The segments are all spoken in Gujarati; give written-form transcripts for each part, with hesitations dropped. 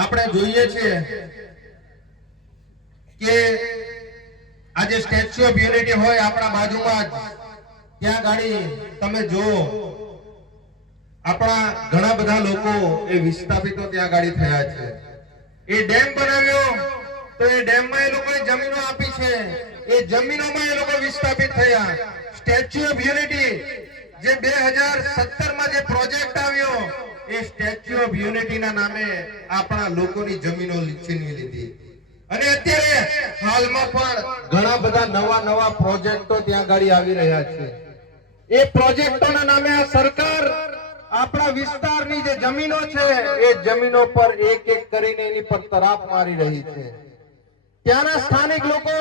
આપણે જોઈએ છીએ કે આજે સ્ટેચ્યુ ઓફ યુનિટી હોય આપણા બાજુમાં જ, ત્યાં ગાડી તમે જુઓ આપણા ઘણા બધા લોકો એ વિસ્થાપિતો ત્યાં ગાડી થયા છે. એ ડેમ બનાવ્યો તો એ ડેમમાં એ લોકોએ જમીનો આપી છે, એ જમીનોમાં એ લોકો વિસ્થાપિત થયા. સ્ટેચ્યુ ઓફ યુનિટી જે 2017 માં જે પ્રોજેક્ટ આવ્યો, એ સ્ટેચ્યુ ઓફ યુનિટી ના નામે આપણા લોકોની જમીનો છીનવી લીધી. અને અત્યારે હાલમાં પણ ઘણા બધા નવા પ્રોજેક્ટો ત્યાં ગાડી આવી રહ્યા છે. એ પ્રોજેક્ટોના નામે આ સરકાર આપણા વિસ્તારની જે જમીનો છે એ જમીનો પર એક એક કરીને એની પર તરાપ મારી રહી છે. ત્યાંના સ્થાનિક લોકો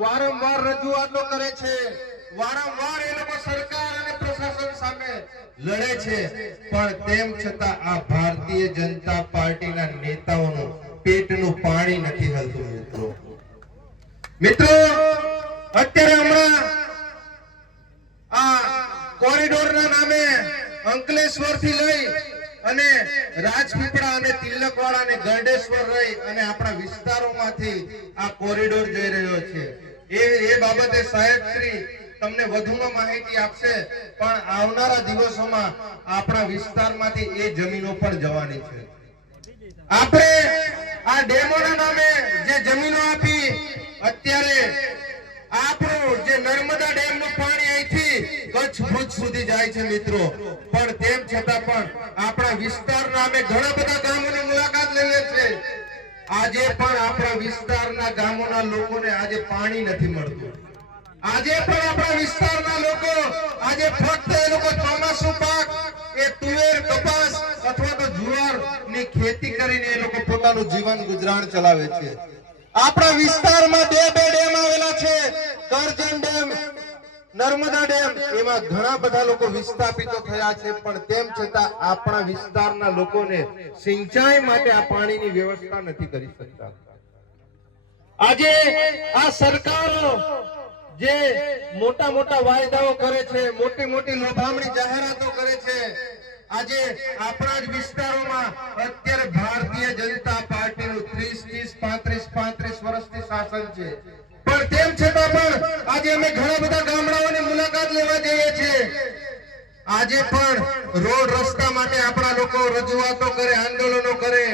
વારંવાર રજૂઆતો કરે છે, વારંવાર એ લોકો સરકાર અને પ્રશાસન સામે લડે છે, પણ તેમ છતાં આ ભારતીય જનતા પાર્ટીના નેતાઓનું પેટનું પાણી નથી હલતું. મિત્રો અત્યારે હમણાં આ કોરિડોરના નામે અંકલેશ્વર થી લઈ અને રાજપીપળા અને તિલકવાડા અને ગરડેશ્વર રહી અને આપણા વિસ્તારોમાંથી આ કોરિડોર જઈ રહ્યો છે. એ બાબતે સાહેબ શ્રી તમને વધુમાં માહિતી આપશે, પણ આવનારા દિવસોમાં આપણા વિસ્તારમાંથી એ જમીનો પણ જવાની છે. આપણે આ ડેમોના નામે જે જમીનો આપી, અત્યારે આપણું જે નર્મદા ડેમનું પાણી અહીંથી કચ્છ ભુજ સુધી જાય છે મિત્રો, પણ તેમ છતાં પણ આપણા વિસ્તારના અમે ઘણા બધા ગામોની મુલાકાત લઈએ છીએ. આજે પણ આપણા વિસ્તારના ગામોના લોકોને આજે પાણી નથી મળતું. આજે પણ આપણા વિસ્તારના લોકો આજે ફક્ત એ લોકો ચોમાસુ પાક એ તુવેર, કપાસ અથવા તો જુવાર ની ખેતી કરીને એ લોકો પોતાનું જીવન ગુજરાન ચલાવે છે. આપણા વિસ્તારમાં બે ડેમ આવેલા છે, કરજણ ડેમ, નર્મદા ડેમ. એમાં ઘણા બધા લોકો વિસ્થાપિતો થયા છે, પણ તેમ છતાં આપણા વિસ્તારના લોકોને સિંચાઈ માટે આ પાણીની વ્યવસ્થા નથી કરી શકતા. આજે આ સરકારો જે મોટા મોટા વાયદાઓ કરે છે, મોટી મોટી લોભામણી જાહેરાતો કરે છે, આજે આપણા જ વિસ્તારોમાં અત્યારે ભારતીય જનતા પાર્ટીનું 30-35 વર્ષથી શાસન છે, પણ તેમ છતાં પણ આજે અમે ઘણા બધા ગામડાઓની મુલાકાત લેવા જઈએ છીએ. આજે પણ રોડ રસ્તા માટે આપણા લોકો રજૂઆતો કરે, આંદોલનો કરે,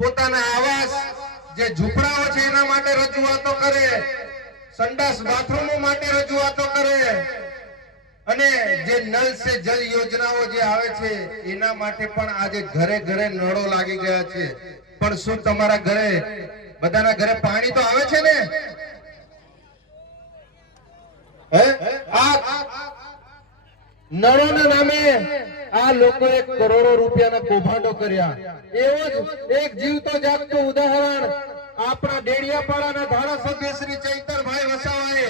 પોતાના આવાસ જે ઝૂંપડાઓ છે એના માટે રજૂઆતો કરે, સંડાસ બાથરૂમો માટે રજૂઆતો કરે, અને જે નલ સે જલ યોજનાઓ જે આવે છે એના માટે પણ આજે ઘરે ઘરે નળો લાગી ગયા છે. પણ શું તમારા ઘરે બધાના ઘરે પાણી તો આવે છે ને? નળોના નામે આ લોકોએ કરોડો રૂપિયાના કૌભાંડો કર્યા. એવો જ એક જીવતો જાગતો ઉદાહરણ આપણા ડેડિયાપાડાના ધારાસભ્ય શ્રી ચૈતરભાઈ વસાવાએ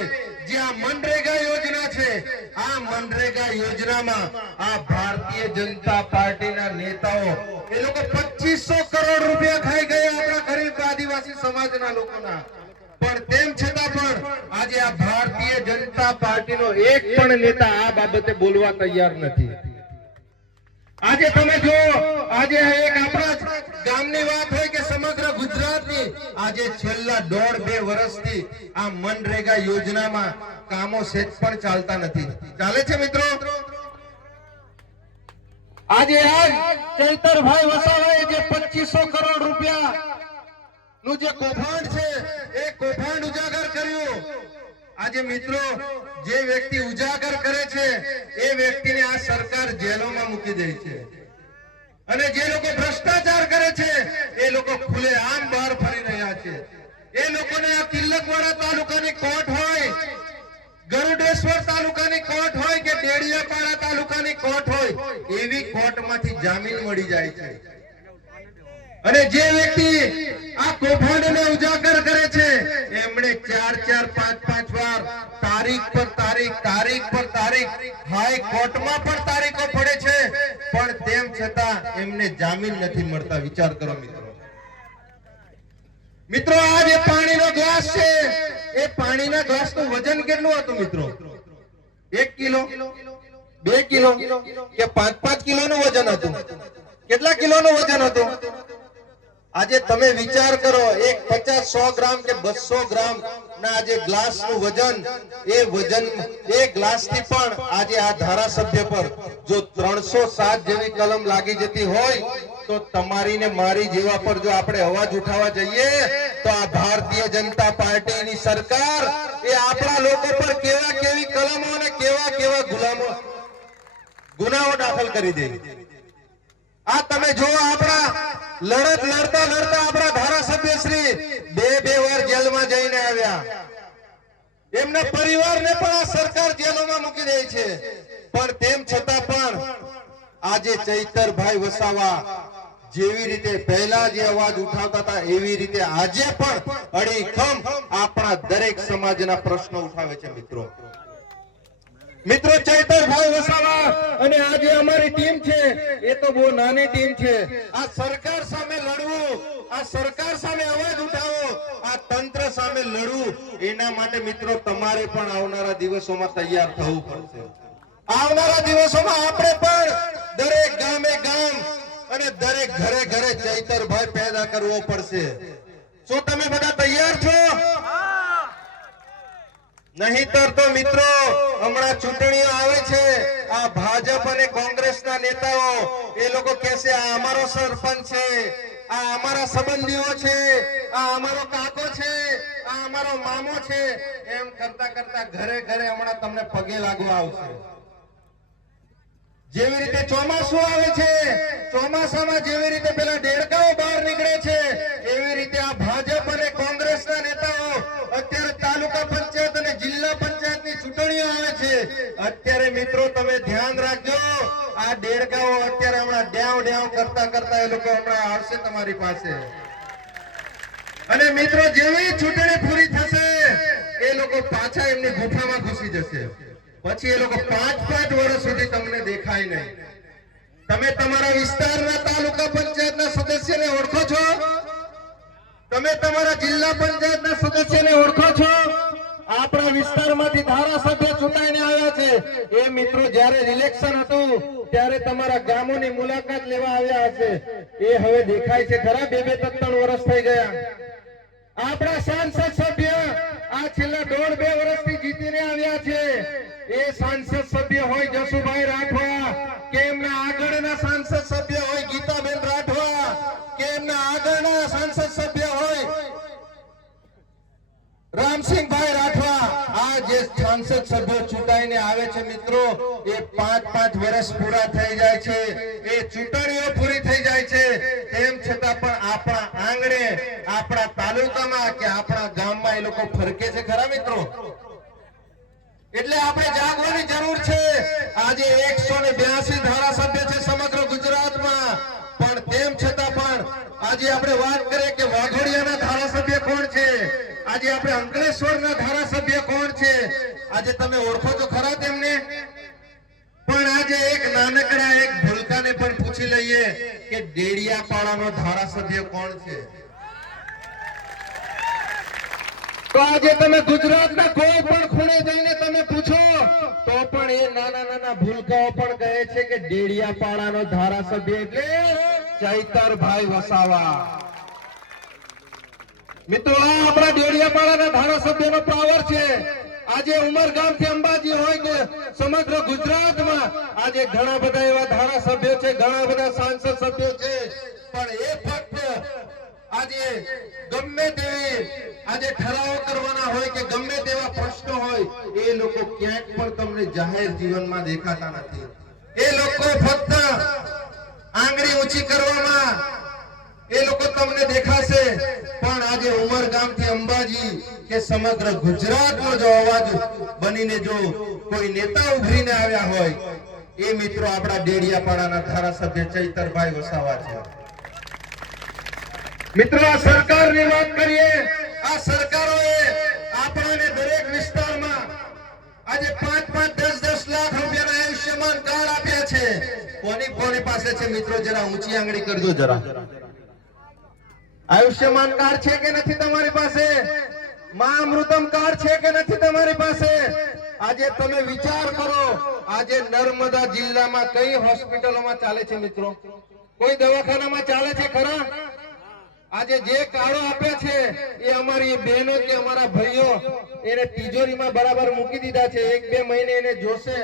જે આ મનરેગા યોજના છે, આ મનરેગા યોજનામાં આ ભારતીય જનતા પાર્ટીના નેતાઓ એ લોકો 2500 કરોડ રૂપિયા ખાઈ ગયા આપણા ગરીબ આદિવાસી સમાજના લોકોના. પણ તેમ છતાં પણ આજે આ ભારતીય જનતા પાર્ટીનો એક પણ નેતા આ બાબતે બોલવા તૈયાર નથી. આજે તમે જો, આજે એક આપણા ગામની વાત હોય કે સમગ્ર ગુજરાતની, આજે છેલ્લા 1.5-2 વર્ષથી આ મનરેગા યોજનામાં કામો સેજ પણ ચાલતા નથી. ચાલે છે મિત્રો? આજે આ ચૈતરભાઈ વસાવાએ જે 2500 કરોડ રૂપિયા નું જે કૌભાંડ છે એ કૌભાંડ ઉજાગર કર્યું. આજે મિત્રો જે વ્યક્તિ ઉજાગર કરે છે એ વ્યક્તિને આ સરકાર જેલોમાં મૂકી દે છે, અને જે લોકો ભ્રષ્ટાચાર કરે છે એ લોકો ખુલ્લેઆમ બહાર ફરી રહ્યા છે. એ લોકોને આ તિલકવાડા તાલુકાની કોર્ટ હોય, ગરુડેશ્વર તાલુકાની કોર્ટ હોય કે ડેડિયાપાડા તાલુકાની કોર્ટ હોય, એવી કોર્ટમાંથી જામીન મળી જાય છે. અને જે વ્યક્તિ આ કૌભાંડને ઉજાગર કરે છે એમણે 4-5 વાર તારીખ પર તારીખ હાઈ કોર્ટમાં પણ તારીખો પડે છે, પણ તેમ છતાં એમને જામીન નથી મળતા. વિચાર કરો મિત્રો આ જે પાણીનો ગ્લાસ છે એ પાણીના ગ્લાસનું વજન કેટલું હતું મિત્રો? 1 કિલો, 2 કિલો કે 5-5 કિલોનું વજન હતું? કેટલા કિલોનું વજન હતું? આજે તમે વિચાર કરો, એક 50-100 ગ્રામ કે 200 ગ્રામ ના આજે ગ્લાસનું વજન, એ વજન એ ગ્લાસથી પણ આજે આ ધારાસભ્ય પર જો 307 જેવી કલમ લાગી જતી હોય તો તમારી ને મારી જેવા પર જો આપણે અવાજ ઉઠાવવા જઈએ તો આ ભારતીય જનતા પાર્ટીની સરકાર એ આપણા લોકો પર કેવા કેવી કલમો અને કેવા કેવા ગુનાઓ દાખલ કરી દે. આ તમે જો આપણા લડત લડતા લડતા આપણા ધારાસભ્ય શ્રી બે વાર જેલમાં જઈને આવ્યા. એમના પરિવારને પણ આ સરકાર જેલોમાં મૂકી દે છે, પણ તેમ છતાં પણ આજે ચૈતરભાઈ વસાવા જેવી રીતે પહેલા જે અવાજ ઉઠાવતા હતા એવી રીતે આજે પણ અડીખમ આપણા દરેક સમાજના પ્રશ્નો ઉઠાવે છે. મિત્રો ચૈતરભાઈ વસાવા અને આજે અમારી ટીમ છે એ તો બહુ નાની ટીમ છે. આ સરકાર સામે લડવું, આ સરકાર સામે અવાજ ઉઠાવો, આ તંત્ર સામે લડવું, એના માટે મિત્રો તમારે પણ આવનારા દિવસોમાં તૈયાર થવું પડશે. આવનારા દિવસોમાં આપણે પણ દરેક ગામે ગામ અને દરેક ઘરે ઘરે ચૈતરભાઈ પેદા કરવો પડશે. શું તમે બધા તૈયાર છો? નહીતર તો મિત્રો હમણાં ચૂંટણીઓ આવે છે, આ ભાજપ અને કોંગ્રેસના નેતાઓ એ લોકો કહેશે આ અમારો સરપંચ છે, આ અમારા સંબંધીઓ છે, આ અમારો કાકો છે, આ અમારો મામો છે, એમ કરતા કરતા ઘરે ઘરે હમણાં તમને પગે લાગવા આવશે. જેવી રીતે ચોમાસું આવે છે, ચોમાસામાં જેવી રીતે પેલા દેડકાઓ બહાર નીકળે છે, એવી રીતે આ ભાજપ અને કોંગ્રેસના નેતાઓ અત્યારે તાલુકા પંચાયત અને જિલ્લા પંચાયતની ચૂંટણીઓ આવે છે. અત્યારે મિત્રો તમે ધ્યાન રાખજો, આ દેડકાઓ અત્યારે હમણાં ડ્યાવ ડ્યાવ કરતા કરતા એ લોકો હમણાં આવશે તમારી પાસે. અને મિત્રો જેવી ચૂંટણી પૂરી થશે એ લોકો પાછા એમની ગુફામાં ઘૂસી જશે. પછી એ લોકો 5-5 વર્ષ સુધી તમને દેખાય નહીં. તમે તમારા વિસ્તારના તાલુકા પંચાયતના સદસ્યને ઓળખો છો? તમે તમારા જિલ્લા પંચાયતના સદસ્યને ઓળખો છો? આપણા વિસ્તારમાંથી ધારાસભ્ય ચૂંટાઈને આવ્યા છે એ મિત્રો જ્યારે ઇલેક્શન હતું ત્યારે તમારા ગામોની મુલાકાત લેવા આવ્યા હશે. એ હવે દેખાય છે ખરા? 2-3 વર્ષ થઈ ગયા. આપણા સાંસદ સભ્ય આ છેલ્લા 1.5-2 વર્ષથી જીતીને આવ્યા છે. એ સાંસદ સભ્ય હોય જસુભાઈ રાઠવા, કે એમના આગળના સાંસદ સભ્ય હોય ગીતાબેન રાઠવા, કે એમના આગળના સાંસદ સભ્ય હોય રામસિંહભાઈ રાઠવા, આ જે સાંસદ સભ્યો ચૂંટાઈને આવે છે મિત્રો એ 5-5 વર્ષ પૂરા થઈ જાય છે, એ ચૂંટણીઓ પૂરી થઈ જાય છે, તેમ છતાં પણ આપણા આંગણે, આપણા તાલુકામાં કે આપણા ગામમાં એ લોકો ફરકે છે ખરા મિત્રો? એટલે આપણે જાગવાની જરૂર છે. આજે 182 ધારાસભ્ય છે સમગ્ર ગુજરાતમાં, પણ તેમ છતાં પણ આજે આપણે વાત કરીએ કે વાઘોડિયાના ધારાસભ્ય કોણ છે, આજે આપણે અંકલેશ્વરના ધારાસભ્ય કોણ છે, આજે તમે ઓળખો છો ખરા તેમને? પણ આજે એક નાનકડા એક ભૂલકાને પણ પૂછી લઈએ કે ડેડિયાપાડાનો ધારાસભ્ય કોણ છે? તો આજે તમે ગુજરાતના કોઈ પણ ખૂણે જઈને તમે પૂછો તો પણ એ નાના નાના ભૂલકાઓ પણ કહે છે કે ડેડિયાપાડાનો ધારાસભ્ય એટલે ચૈતરભાઈ વસાવા. મિત્રો આ આપણા ડેડિયાપાડાના ધારાસભ્યનો પાવર છે. આજે ઉમરગામથી અંબાજી હોય કે સમગ્ર ગુજરાતમાં આજે ઘણા બધા એવા ધારાસભ્યો છે, ઘણા બધા સાંસદ સભ્યો છે, પણ એ ફક્ત આજે ગમે તેવી આજે ઠરાવો કરવાના હોય કે ગમે તેવા પ્રશ્નો હોય એ લોકો ક્યાંક પણ તમને જાહેર જીવનમાં દેખાતા નથી. એ લોકો ફક્ત આંગળી ઊંચી કરવામાં એ લોકો તમને દેખાશે, પણ આજે ઉમરગામથી અંબાજી કે સમગ્ર ગુજરાતનો જો અવાજ બનીને જો કોઈ નેતા ઉભરીને આવ્યા હોય એ મિત્રો આપણા ડેડિયાપાડાના ધારાસભ્ય ચૈતરભાઈ વસાવા છે. મિત્રો આ સરકારની વાત કરીએ, આ સરકારોએ આપણને દરેક વિસ્તારમાં આજે 5-5, 10-10 લાખ રૂપિયાના આયુષ્યમાન કાર્ડ આપ્યા છે. કોની પાસે છે મિત્રો? જરા ઊંચી આંગળી કરજો જરા. આયુષ્યમાન કાર્ડ છે કે નથી તમારી પાસે? મા અમૃતમ કાર્ડ છે કે નથી તમારી પાસે? આજે તમે વિચાર કરો, આજે નર્મદા જિલ્લામાં કઈ હોસ્પિટલોમાં ચાલે છે મિત્રો? કોઈ દવાખાનામાં ચાલે છે ખરા? આજે જે કાર્ડો આપે છે એ અમારી બહેનો કે અમારા ભાઈઓ એને તિજોરીમાં બરાબર મૂકી દીધા છે. 1-2 મહિને એને જોશે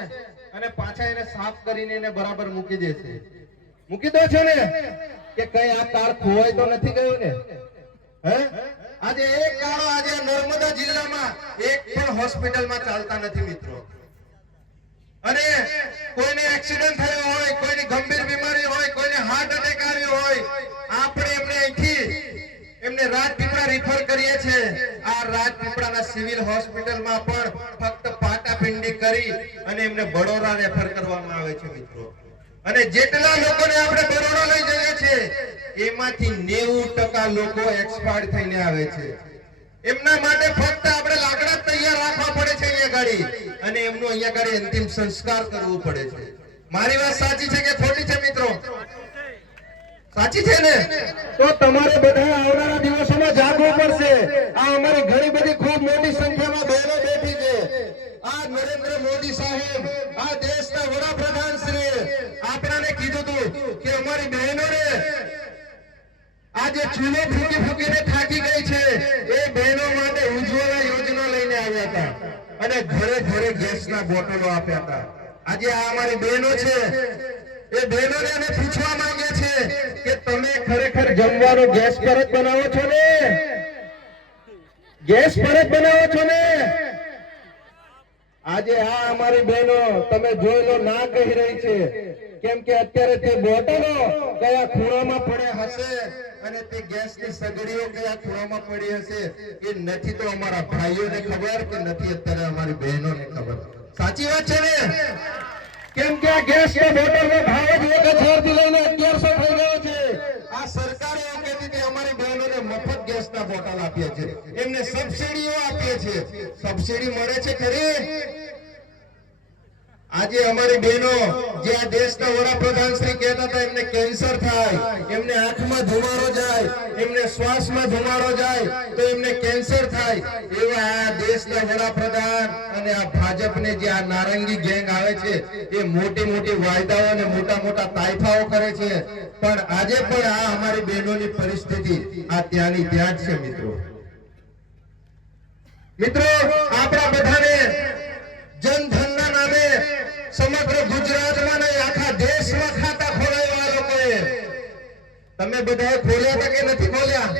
અને પાછા એને સાફ કરીને એને બરાબર મૂકી દેશે. મૂકી દો છો ને કે કઈ આ કાર્ડ ખોવાય તો નથી ગયું ને? હે આજે એક કાર્ડો આજે નર્મદા જિલ્લામાં એક પણ હોસ્પિટલમાં ચાલતા નથી મિત્રો. અને કોઈને એક્સિડન્ટ થયો હોય, કોઈની ગંભીર બીમારી હોય, કોઈને હાર્ટ એટેક આવ્યો હોય, આપણે એમને અહીંથી એમને રાજપીપળા રિફર કરીએ છીએ. આ રાજપીપળાના સિવિલ હોસ્પિટલમાં પણ ફક્ત પાટાપિંડી કરી અને એમને બરોડા રેફર કરવામાં આવે છે મિત્રો. અને જેટલા લોકોને આપણે બરોડા લઈ જઈએ છીએ એમાંથી 90% લોકો એક્સપાયર થઈને આવે છે. એમના માટે ફક્ત આપણે લાકડા તૈયાર રાખવા પડે છે અહીંયા ગાડી, અને એમનું અહીંયા ગાડી અંતિમ સંસ્કાર કરવું પડે છે. મારી વાત સાચી છે કે ખોટી છે મિત્રો? સાચી છે ને? તો તમારે બધા આવનારા દિવસોમાં જાગવું પડશે. આ અમારી ઘણી બધી ખૂબ મોટી સંખ્યામાં બહેનો બેઠી છે. આ નરેન્દ્ર મોદી સાહેબ, આ દેશના વડાપ્રધાન શ્રી આપણાને કીધું હતું કે અમારી બહેનોને આજે ચૂલો ફૂકી ફૂકીને થાકી ગઈ છે, એ બહેનો માટે ઉજ્જવલા યોજના લઈને આવ્યા હતા અને ઘરે ઘરે ગેસના બોટલો આપ્યા હતા. આજે આ અમારી બહેનો છે, એ બહેનોને અમે પૂછવા માંગે છે કે તમે ખરેખર જમવાનો ગેસ પર જ બનાવો છો ને? ગેસ પર જ બનાવો છો ને? આજે આ અમારી બહેનો તમે જોઈ લો ના કહી રહી છે, કેમ કે અત્યારે તે બોટલો કયા ખૂણામાં પડે હશે અને તે ગેસની સગડીઓ કયા ખૂણામાં પડી હશે એ નથી તો અમારા ભાઈઓને ખબર કે નથી અત્યારે અમારી બહેનોને ખબર. સાચી વાત છે ને? કેમ કે આ ગેસના બોટલનો ભાવ જ 1000 થી લઈને 1100 થઈ ગયો છે. આ સરકાર એવું કહેતી કે અમારી બહેનોને મફત ગેસના બોટલ આપીએ છે, એમને સબસિડીઓ આપીએ છે. સબસિડી મળે છે ખરી? આજે અમારી બહેનો જે આ દેશના વડાપ્રધાન શ્રી કહેતા હતા એમને કેન્સર થાય, એમને આંખમાં ધુમાડો જાય, એમને શ્વાસમાં ધુમાડો જાય તો એમને કેન્સર થાય, એવા આ દેશના વડાપ્રધાન અને આ ભાજપને જે આ નારંગી ગેંગ આવે છે એ મોટી મોટી વાયદાઓ અને મોટા મોટા તાઇફાઓ કરે છે. પણ આજે પણ આ અમારી બહેનોની પરિસ્થિતિ આ ત્યાંની ત્યાં જ છે મિત્રો. મિત્રો આપણા બધાને જનધનના નામે સમગ્ર ગુજરાતમાં નહીં આખા દેશમાં ખાતા ખોલાવ્યા લોકોએ. તમે બધાએ ખોલ્યા હતા કે નથી ખોલ્યા?